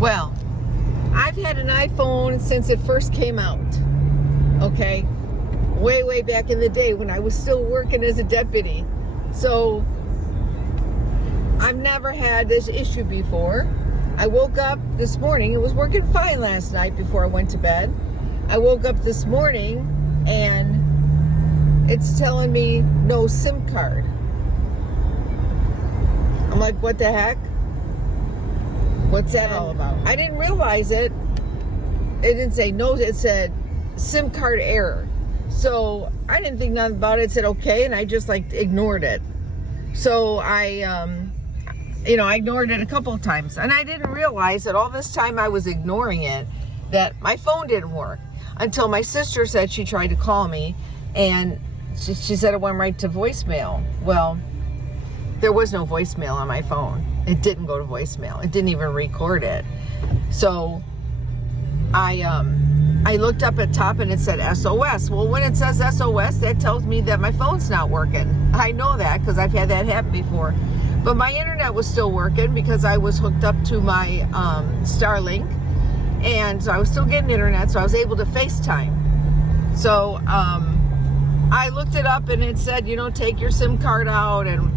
Well, I've had an iPhone since it first came out. Okay? Way back in the day when I was still working as a deputy. So, I've never had this issue before. I woke up this morning. It was working fine last night before I went to bed. I woke up this morning and it's telling me no SIM card. I'm like, what the heck? What's that all about? I didn't realize it. It didn't say no, it said SIM card error. So I didn't think nothing about it. It said okay, and I just ignored it. So I ignored it a couple of times, and I didn't realize that all this time I was ignoring it, that my phone didn't work until my sister said she tried to call me, and she said it went right to voicemail. Well, there was no voicemail on my phone. It didn't go to voicemail. It didn't even record it. So I looked up at top and it said SOS. Well, when it says SOS, that tells me that my phone's not working. I know that because I've had that happen before. But my internet was still working because I was hooked up to my Starlink. And so I was still getting internet, so I was able to FaceTime. So I looked it up and it said, take your SIM card out and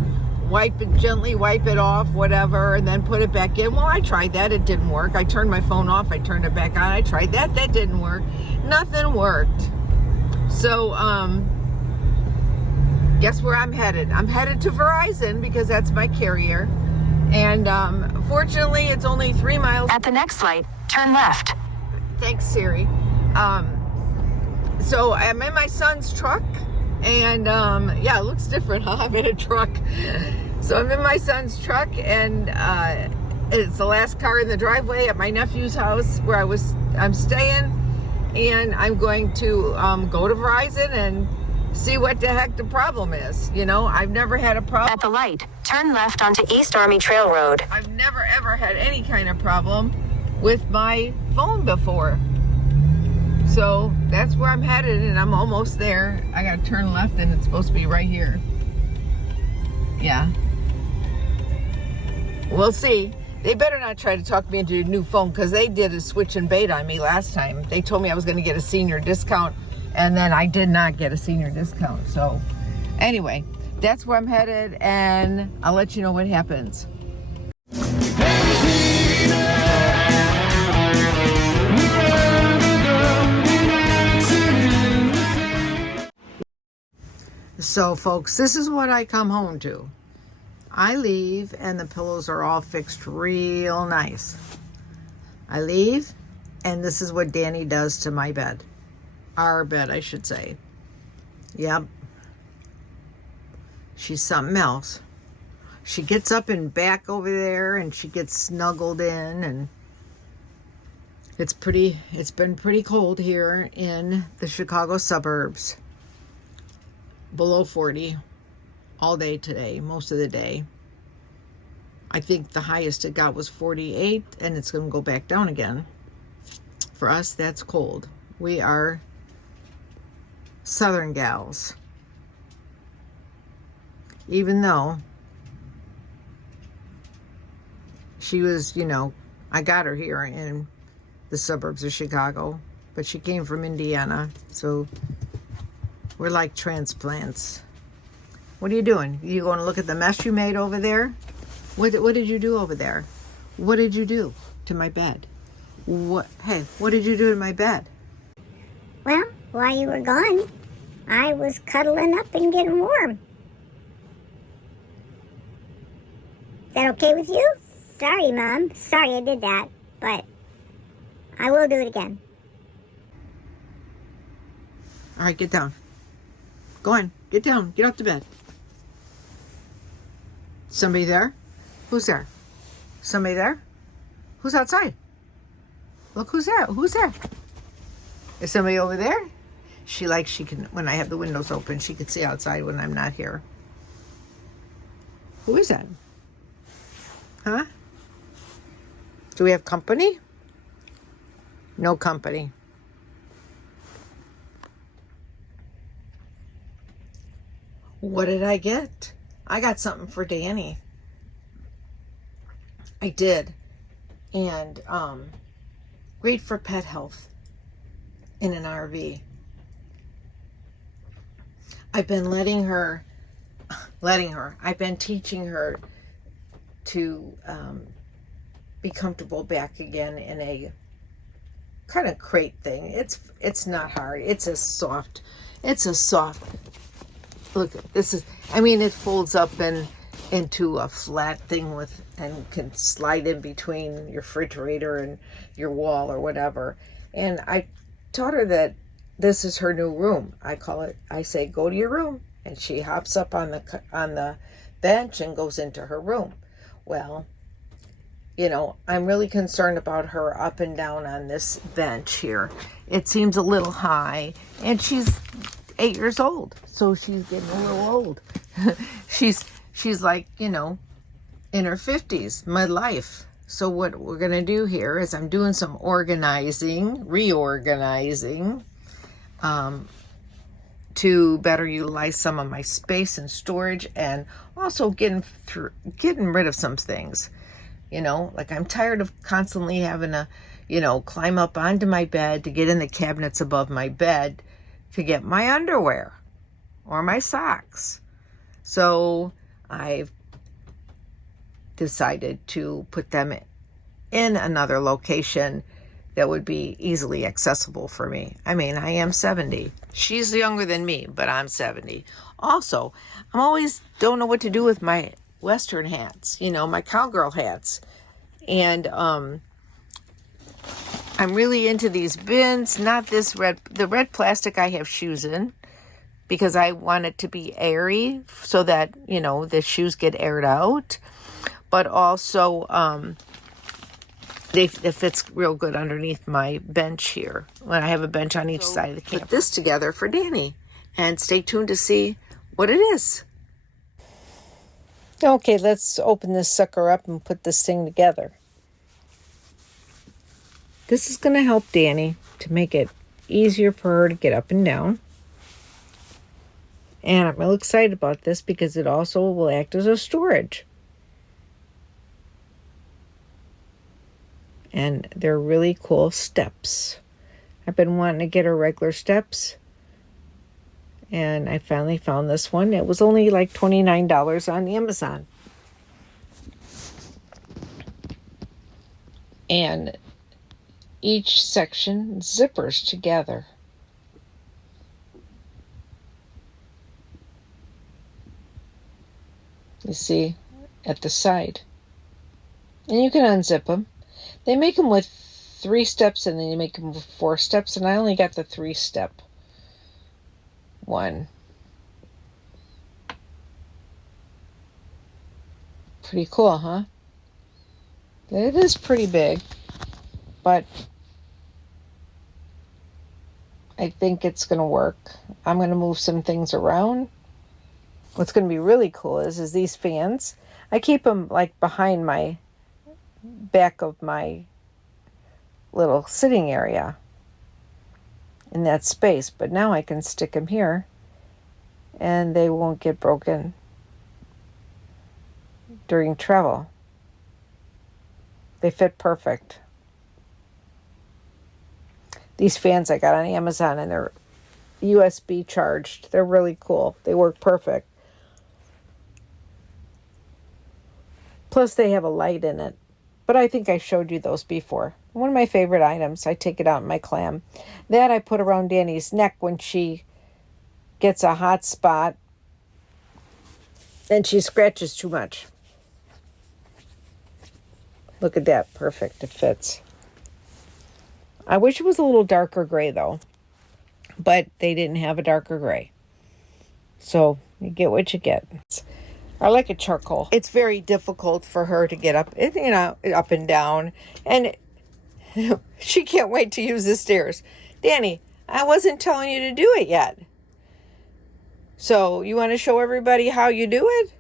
gently wipe it off, whatever, and then put it back in. Well, I tried that. It didn't work. I turned my phone off. I turned it back on. I tried that. That didn't work. Nothing worked. So, guess where I'm headed? I'm headed to Verizon because that's my carrier. And fortunately, it's only 3 miles. At the next light, turn left. Thanks, Siri. So I'm in my son's truck. And it looks different, huh? I'm in a truck. So I'm in my son's truck, and it's the last car in the driveway at my nephew's house where I'm staying, and I'm going to go to Verizon and see what the heck the problem is. I've never had a problem. At the light, turn left onto East Army Trail Road. I've never ever had any kind of problem with my phone before. So that's where I'm headed, and I'm almost there. I gotta turn left, and it's supposed to be right here. Yeah. We'll see. They better not try to talk me into a new phone, because they did a switch and bait on me last time. They told me I was going to get a senior discount, and then I did not get a senior discount. So anyway, that's where I'm headed, and I'll let you know what happens. So folks, this is what I come home to. I leave and the pillows are all fixed real nice. I leave and this is what Danny does to my bed. Our bed, I should say. Yep. She's something else. She gets up and back over there and she gets snuggled in, and it's been pretty cold here in the Chicago suburbs. Below 40 all day today, most of the day. I think the highest it got was 48, and it's going to go back down again. For us, that's cold. We are southern gals. Even though she was, I got her here in the suburbs of Chicago, but she came from Indiana, so we're like transplants. What are you doing? You going to look at the mess you made over there? What did you do over there? What did you do to my bed? What did you do to my bed? Well, while you were gone, I was cuddling up and getting warm. Is that okay with you? Sorry, Mom. Sorry I did that, but I will do it again. All right, get down. Go on, get down. Get off the bed. Somebody there? Who's there? Somebody there? Who's outside? Look, who's there? Who's there? Is somebody over there? She can, when I have the windows open, she can see outside when I'm not here. Who is that? Huh? Do we have company? No company. What did I get? I got something for Danny. I did. and great for pet health in an RV. I've been I've been teaching her to be comfortable back again in a kind of crate thing. It's not hard. It's a soft, look, it folds up into a flat thing and can slide in between your refrigerator and your wall or whatever. And I taught her that this is her new room. I say, go to your room. And she hops up on the bench and goes into her room. Well, I'm really concerned about her up and down on this bench here. It seems a little high, and she's 8 years old, so she's getting a little old. she's like, in her 50s, midlife. So what we're going to do here is I'm doing some reorganizing, to better utilize some of my space and storage, and also getting rid of some things. Like I'm tired of constantly having to, climb up onto my bed to get in the cabinets above my bed to get my underwear or my socks. So I've decided to put them in another location that would be easily accessible for me. I am 70. She's younger than me, but I'm 70. Also, I'm always don't know what to do with my Western hats, my cowgirl hats. And I'm really into these bins, not the red plastic I have shoes in, because I want it to be airy so that, the shoes get aired out. But also, it fits real good underneath my bench here. When I have a bench on each side of the camper. Put this together for Danny, and stay tuned to see what it is. Okay, let's open this sucker up and put this thing together. This is going to help Danny to make it easier for her to get up and down. And I'm real excited about this because it also will act as a storage. And they're really cool steps. I've been wanting to get her regular steps, and I finally found this one. It was only like $29 on Amazon. And each section zippers together. You see, at the side. And you can unzip them. They make them with 3 steps, and then you make them with 4 steps, and I only got the 3-step one. Pretty cool, huh? It is pretty big, but I think it's going to work. I'm going to move some things around. What's going to be really cool is these fans. I keep them like behind my back of my little sitting area in that space, but now I can stick them here and they won't get broken during travel. They fit perfect. These fans I got on Amazon, and they're USB charged. They're really cool. They work perfect. Plus they have a light in it. But I think I showed you those before. One of my favorite items. I take it out in my clam. That I put around Danny's neck when she gets a hot spot and she scratches too much. Look at that. Perfect. It fits. I wish it was a little darker gray, though. But they didn't have a darker gray. So you get what you get. I like a charcoal. It's very difficult for her to get up, up and down. And she can't wait to use the stairs. Danny, I wasn't telling you to do it yet. So you want to show everybody how you do it?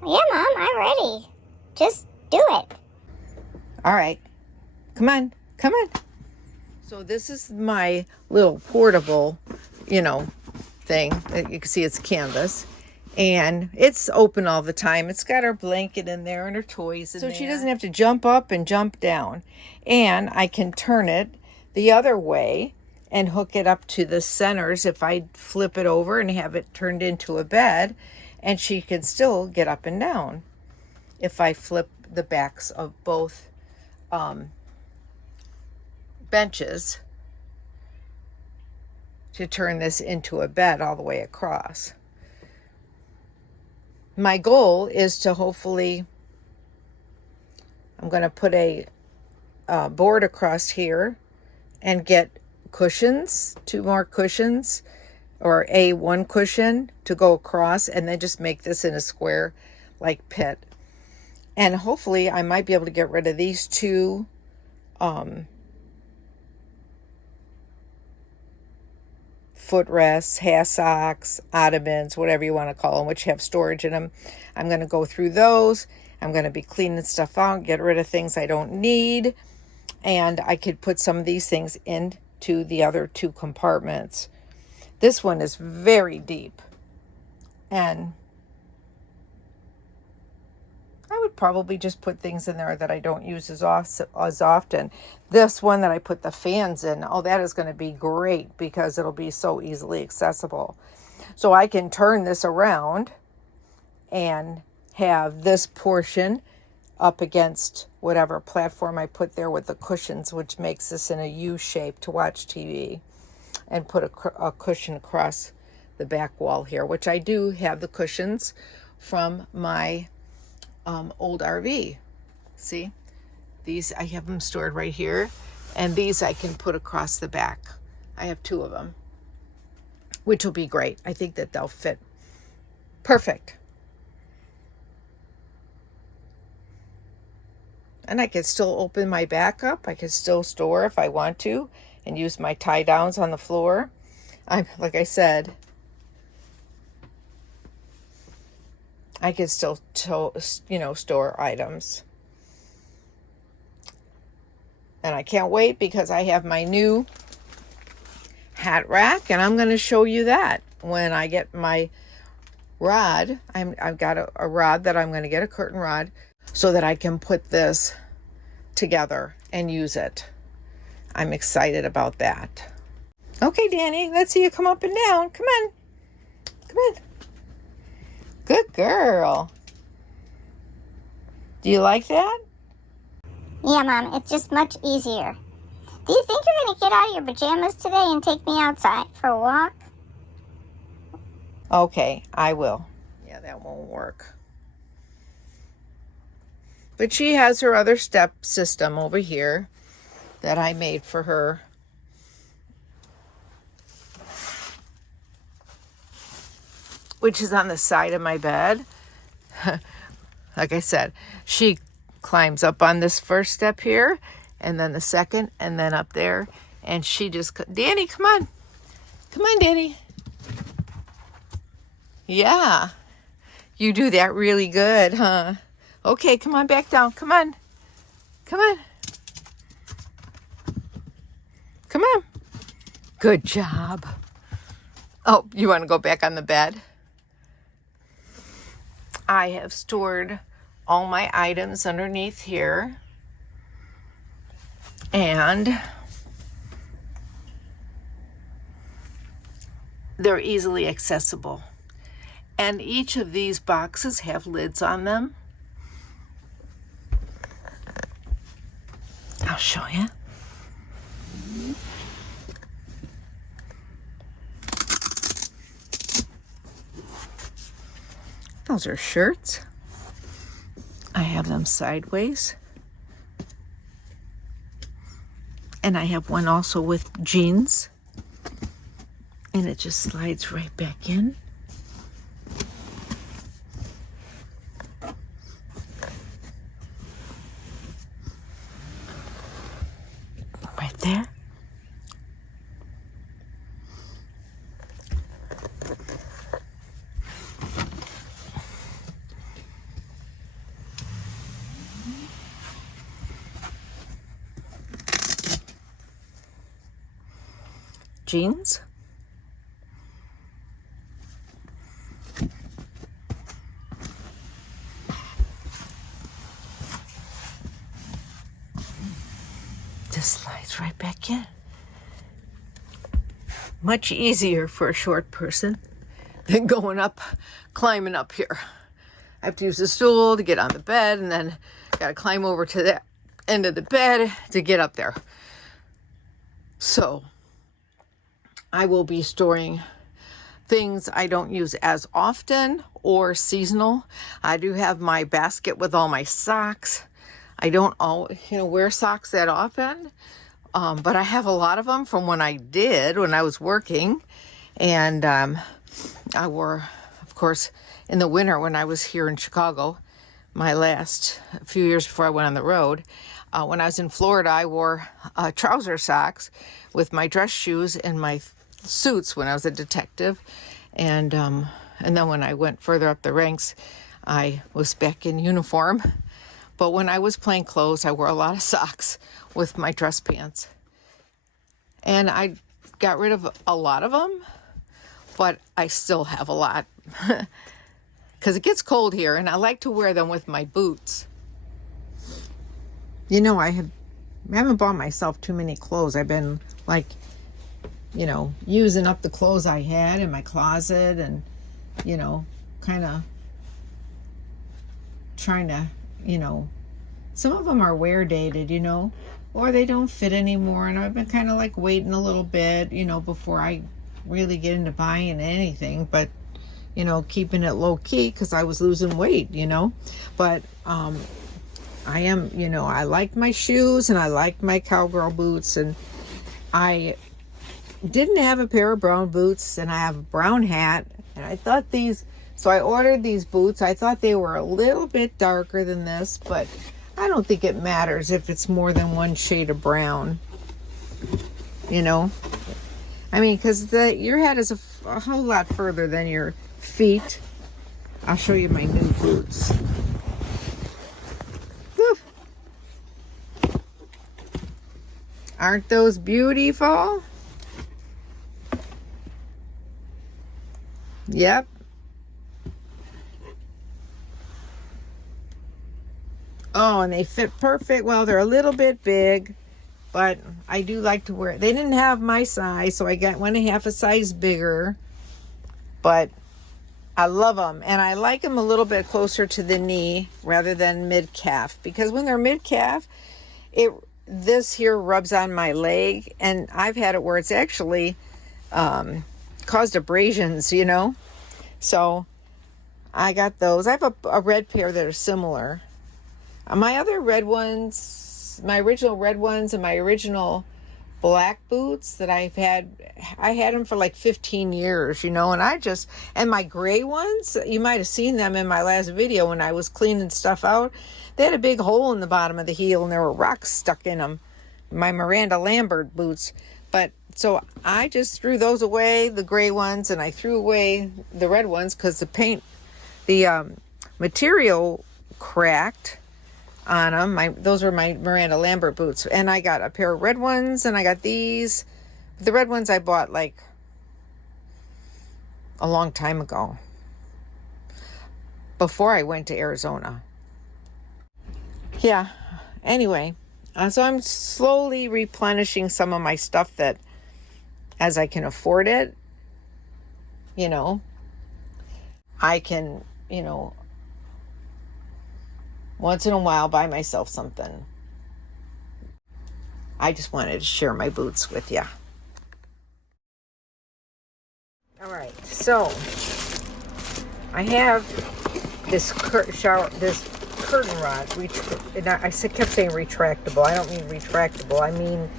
Yeah, Mom, I'm ready. Just do it. All right. Come on. Come on. So this is my little portable, thing. You can see it's canvas. And it's open all the time. It's got her blanket in there and her toys in there. So she doesn't have to jump up and jump down. And I can turn it the other way and hook it up to the centers if I flip it over and have it turned into a bed. And she can still get up and down if I flip the backs of both benches to turn this into a bed all the way across. My goal is to hopefully, I'm going to put a board across here and get cushions, 2 more cushions, or one cushion to go across, and then just make this in a square like pit. And hopefully I might be able to get rid of these 2 footrests, hassocks, ottomans, whatever you want to call them, which have storage in them. I'm going to go through those. I'm going to be cleaning stuff out, get rid of things I don't need. And I could put some of these things into the other 2 compartments. This one is very deep. And I would probably just put things in there that I don't use as often. This one that I put the fans in, oh, that is going to be great because it'll be so easily accessible. So I can turn this around and have this portion up against whatever platform I put there with the cushions, which makes this in a U shape to watch TV, and put a cushion across the back wall here, which I do have the cushions from my old RV. See, these I have them stored right here, and these I can put across the back. I have 2 of them, which will be great. I think that they'll fit perfect. And I could still open my back up. I could still store if I want to and use my tie downs on the floor. Like I said, I could still, store items. And I can't wait because I have my new hat rack, and I'm going to show you that when I get my rod. I've got a rod that I'm going to get, a curtain rod, so that I can put this together and use it. I'm excited about that. Okay, Danny, let's see you come up and down. Come on. Come on. Good girl. Do you like that? Yeah, Mom, it's just much easier. Do you think you're going to get out of your pajamas today and take me outside for a walk? Okay, I will. Yeah, that won't work. But she has her other step system over here that I made for her. Which is on the side of my bed. Like I said, she climbs up on this first step here, and then the second, and then up there. And she just, Danny, come on. Come on, Danny. Yeah. You do that really good, huh? Okay, come on back down. Come on. Come on. Come on. Good job. Oh, you want to go back on the bed? I have stored all my items underneath here. And they're easily accessible. And each of these boxes have lids on them. I'll show you. Those are shirts. I have them sideways. And I have one also with jeans. And it just slides right back in. Right there. Jeans. this slides right back in. Much easier for a short person than climbing up here. I have to use the stool to get on the bed, and then got to climb over to the end of the bed to get up there. So I will be storing things I don't use as often or seasonal. I do have my basket with all my socks. I don't always, wear socks that often, but I have a lot of them from when I was working. And I wore, of course, in the winter when I was here in Chicago, my last few years before I went on the road. When I was in Florida, I wore trouser socks with my dress shoes and my suits when I was a detective. And then when I went further up the ranks, I was back in uniform. But when I was plain clothes, I wore a lot of socks with my dress pants. And I got rid of a lot of them, but I still have a lot. Because it gets cold here, and I like to wear them with my boots. I haven't bought myself too many clothes. I've been using up the clothes I had in my closet and, kind of trying to, some of them are wear dated, or they don't fit anymore. And I've been kind of waiting a little bit, before I really get into buying anything, but, keeping it low key because I was losing weight, but, I am, I like my shoes and I like my cowgirl boots, and I didn't have a pair of brown boots, and I have a brown hat, and I thought so I ordered these boots. I thought they were a little bit darker than this, but I don't think it matters if it's more than one shade of brown, because your hat is a whole lot further than your feet. I'll show you my new boots. Whew. Aren't those beautiful? Yep. Oh, and they fit perfect. Well, they're a little bit big, but I do like to wear it. They didn't have my size, so I got 1.5 size bigger, but I love them. And I like them a little bit closer to the knee rather than mid-calf, because when they're mid-calf, this here rubs on my leg, and I've had it where it's actually caused abrasions, So I got those. I have a red pair that are similar. My other red ones, my original red ones and my original black boots that I had them for 15 years, and and my gray ones, you might have seen them in my last video when I was cleaning stuff out. They had a big hole in the bottom of the heel, and there were rocks stuck in them. My Miranda Lambert boots. But so I just threw those away, the gray ones, and I threw away the red ones because the material cracked on them. Those were my Miranda Lambert boots. And I got a pair of red ones, and I got these. The red ones I bought a long time ago, before I went to Arizona. Yeah, anyway, so I'm slowly replenishing some of my stuff that, as I can afford it, I can, once in a while buy myself something. I just wanted to share my boots with you. All right, so I have this curtain rod. And I kept saying retractable. I don't mean retractable. I mean,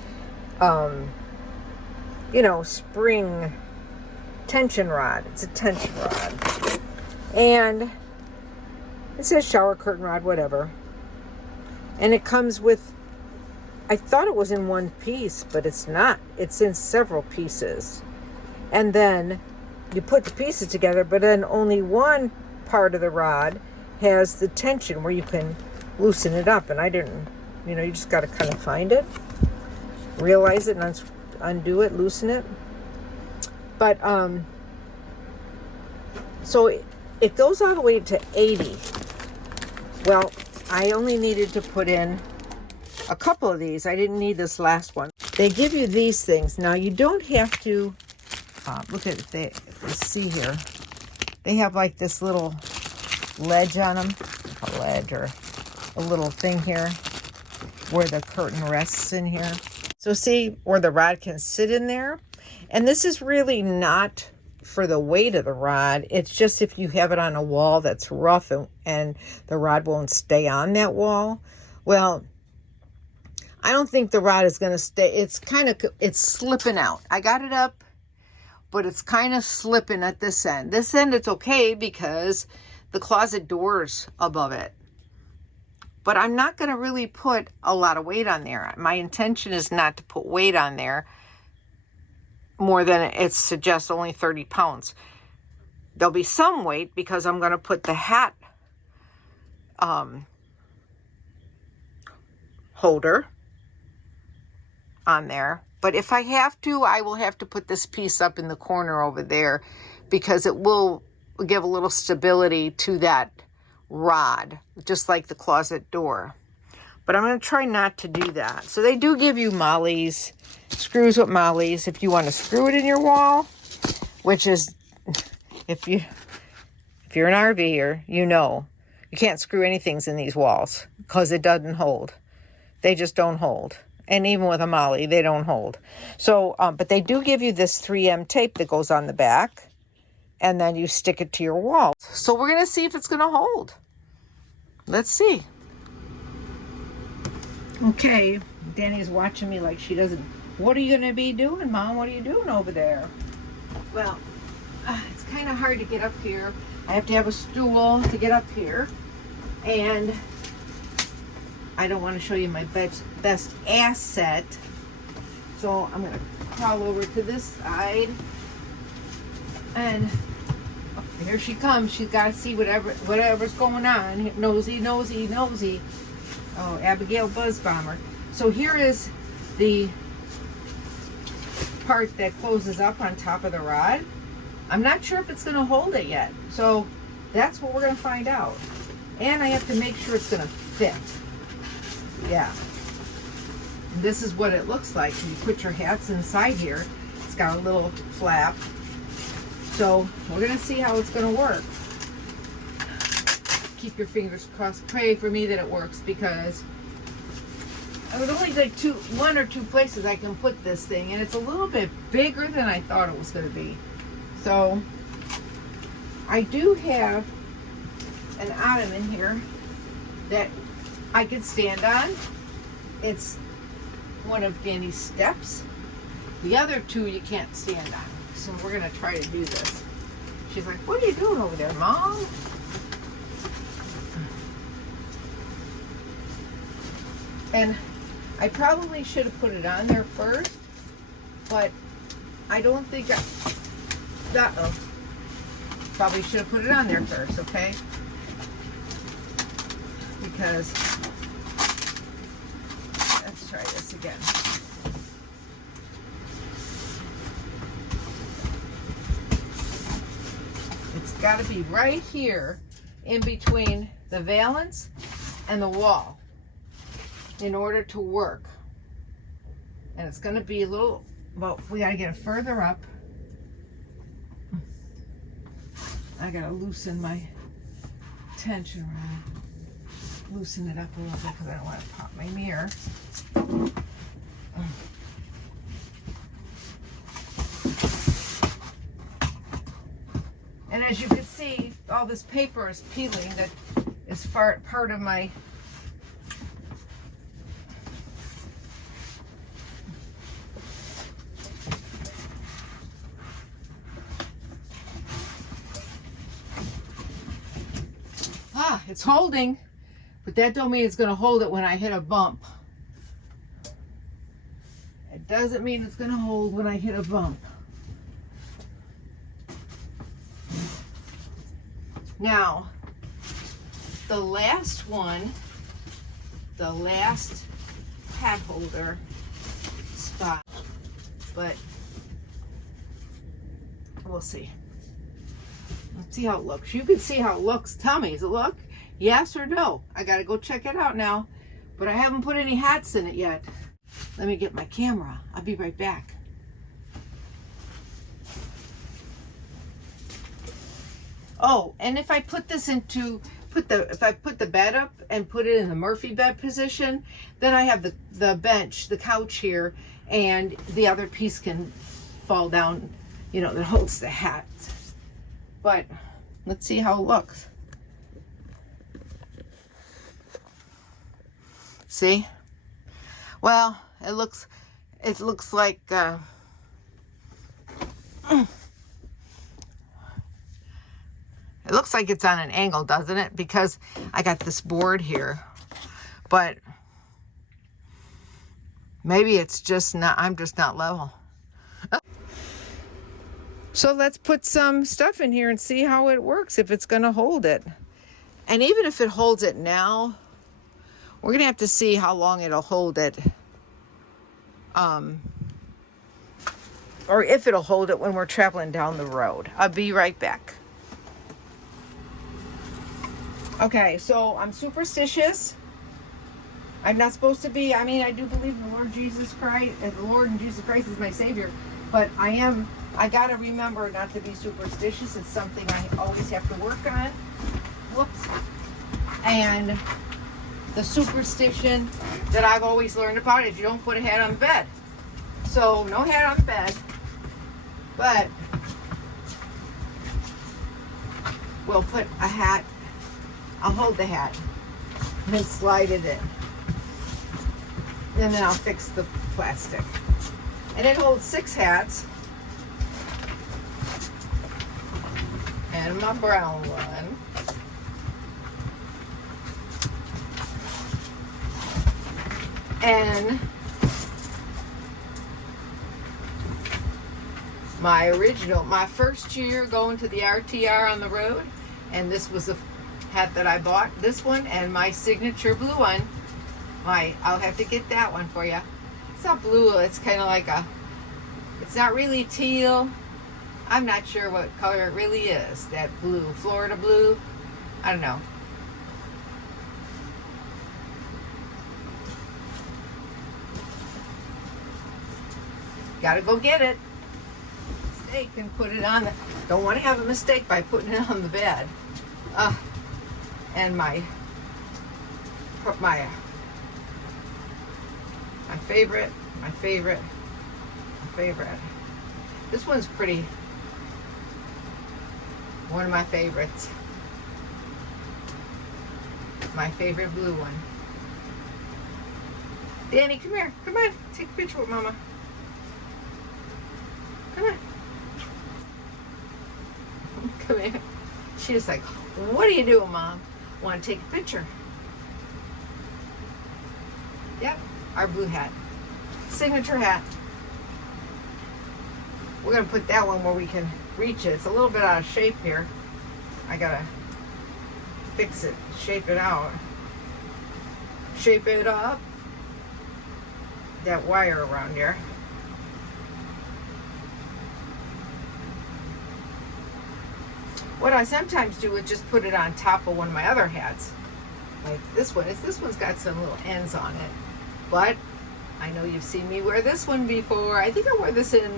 spring tension rod. It's a tension rod. And it says shower curtain rod, whatever. And it comes with, I thought it was in one piece, but it's not. It's in several pieces. And then you put the pieces together, but then only one part of the rod has the tension where you can loosen it up. And I didn't, you just got to kind of find it, realize it, and undo it, loosen it. But, so it goes all the way to 80. Well, I only needed to put in a couple of these. I didn't need this last one. They give you these things. Now, you don't have to, look at it, if they see here. They have like this little ledge on them, a ledge or a little thing here where the curtain rests in here. So see where the rod can sit in there? And this is really not for the weight of the rod. It's just if you have it on a wall that's rough and the rod won't stay on that wall. Well, I don't think the rod is going to stay. It's slipping out. I got it up, but it's kind of slipping at this end. This end, it's okay because the closet door's above it. But I'm not going to really put a lot of weight on there. My intention is not to put weight on there more than it suggests, only 30 pounds. There'll be some weight because I'm going to put the hat holder on there. But if I have to, I will have to put this piece up in the corner over there because it will give a little stability to that rod, just like the closet door. But I'm going to try not to do that. So they do give you mollies, screws with mollies, if you want to screw it in your wall, which is, if you're an RVer, you know, you can't screw anything in these walls because it doesn't hold. They just don't hold. And even with a molly, they don't hold. So, but they do give you this 3M tape that goes on the back, and then you stick it to your wall. So we're going to see if it's going to hold. Let's see. Okay, Danny's watching me like she doesn't. What are you going to be doing, Mom? What are you doing over there? Well, it's kind of hard to get up here. I have to have a stool to get up here. And I don't want to show you my best asset. So I'm going to crawl over to this side. And here she comes. She's got to see whatever's going on. Nosy, nosy, nosy. Oh, Abigail Buzz Bomber. So here is the part that closes up on top of the rod. I'm not sure if it's going to hold it yet. So that's what we're going to find out. And I have to make sure it's going to fit. Yeah. And this is what it looks like. You put your hats inside here. It's got a little flap. So we're going to see how it's going to work. Keep your fingers crossed. Pray for me that it works because I would only like one or two places I can put this thing, and it's a little bit bigger than I thought it was going to be. So I do have an ottoman here that I could stand on. It's one of Danny's steps. The other two you can't stand on. So we're going to try to do this. She's like, what are you doing over there, Mom? And I probably should have put it on there first, but I don't think probably should have put it on there first, okay? Because, let's try this again. It's got to be right here in between the valance and the wall in order to work. And it's going to be a little, well, we got to get it further up. I got to loosen my tension rod. Loosen it up a little bit because I don't want to pop my mirror. And as you can see, all this paper is peeling. That is part of my it's holding, but that don't mean it's going to hold it when I hit a bump. It doesn't mean it's going to hold when I hit a bump. Now, the last one, the last hat holder spot, but we'll see. Let's see how it looks. You can see how it looks. Tell me, does it look? Yes or no? I gotta go check it out now. But I haven't put any hats in it yet. Let me get my camera. I'll be right back. Oh, and if I put this into, if I put the bed up and put it in the Murphy bed position, then I have the bench, the couch here, and the other piece can fall down, you know, that holds the hat. But let's see how it looks. See? Well, it looks like it looks like it's on an angle, doesn't it? Because I got this board here. But maybe it's just not, I'm just not level. So let's put some stuff in here and see how it works, if it's going to hold it. And even if it holds it now, we're going to have to see how long it'll hold it. Or if it'll hold it when we're traveling down the road. I'll be right back. Okay, so I'm superstitious. I'm not supposed to be. I mean, I do believe in the Lord Jesus Christ, and the Lord and Jesus Christ is my Savior. But I gotta remember not to be superstitious. It's something I always have to work on. Whoops. And the superstition that I've always learned about is you don't put a hat on the bed. So no hat on the bed. But we'll put a hat. I'll hold the hat and then slide it in. And then I'll fix the plastic. And it holds 6 hats. And my brown one. And my original, my first year going to the RTR on the road, and this was the hat that I bought, this one, and my signature blue one. I'll have to get that one for you. It's not blue, it's kind of like it's not really teal. I'm not sure what color it really is. That blue, Florida blue, I don't know. Gotta go get it. Mistake and put it on don't want to have a mistake by putting it on the bed. And my favorite. This one's pretty. One of my favorites. My favorite blue one. Danny, come here. Come on. Take a picture with Mama. Come on. Come here. She's like, what are you doing, Mom? Want to take a picture? Yep, our blue hat. Signature hat. We're going to put that one where we can reach it. It's a little bit out of shape here. I got to fix it, shape it out. Shape it up. That wire around here. What I sometimes do is just put it on top of one of my other hats. Like this one. This one's got some little ends on it. But I know you've seen me wear this one before. I think I wore this in,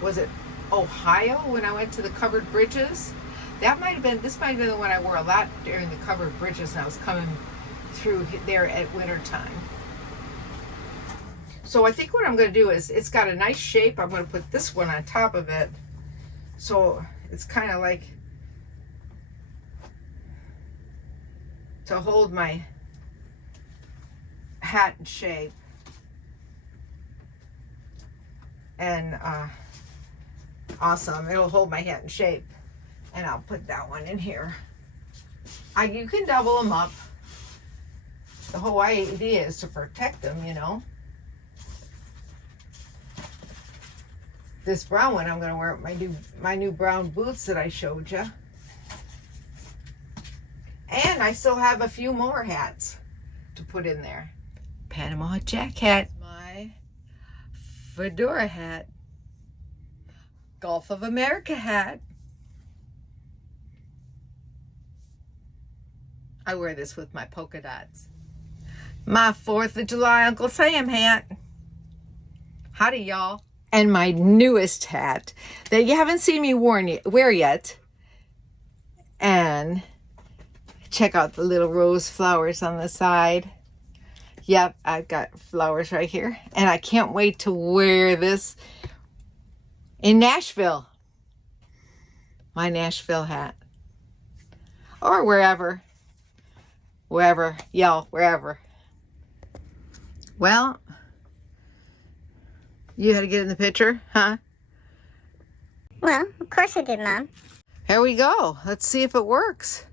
was it Ohio when I went to the covered bridges? This might have been the one I wore a lot during the covered bridges, and I was coming through there at winter time. So I think what I'm going to do is, it's got a nice shape. I'm going to put this one on top of it. So it's kind of like to hold my hat in shape. And awesome, it'll hold my hat in shape. And I'll put that one in here. You can double them up. The whole idea is to protect them, you know. This brown one, I'm going to wear my new brown boots that I showed you. And I still have a few more hats to put in there. Panama Jack hat. My fedora hat. Gulf of America hat. I wear this with my polka dots. My 4th of July Uncle Sam hat. Howdy, y'all. And my newest hat that you haven't seen me wear yet. And check out the little rose flowers on the side. Yep, I've got flowers right here. And I can't wait to wear this in Nashville. My Nashville hat. Or wherever. Wherever. Y'all, wherever. Well, you had to get in the picture, huh? Well, of course I did, Mom. Here we go. Let's see if it works.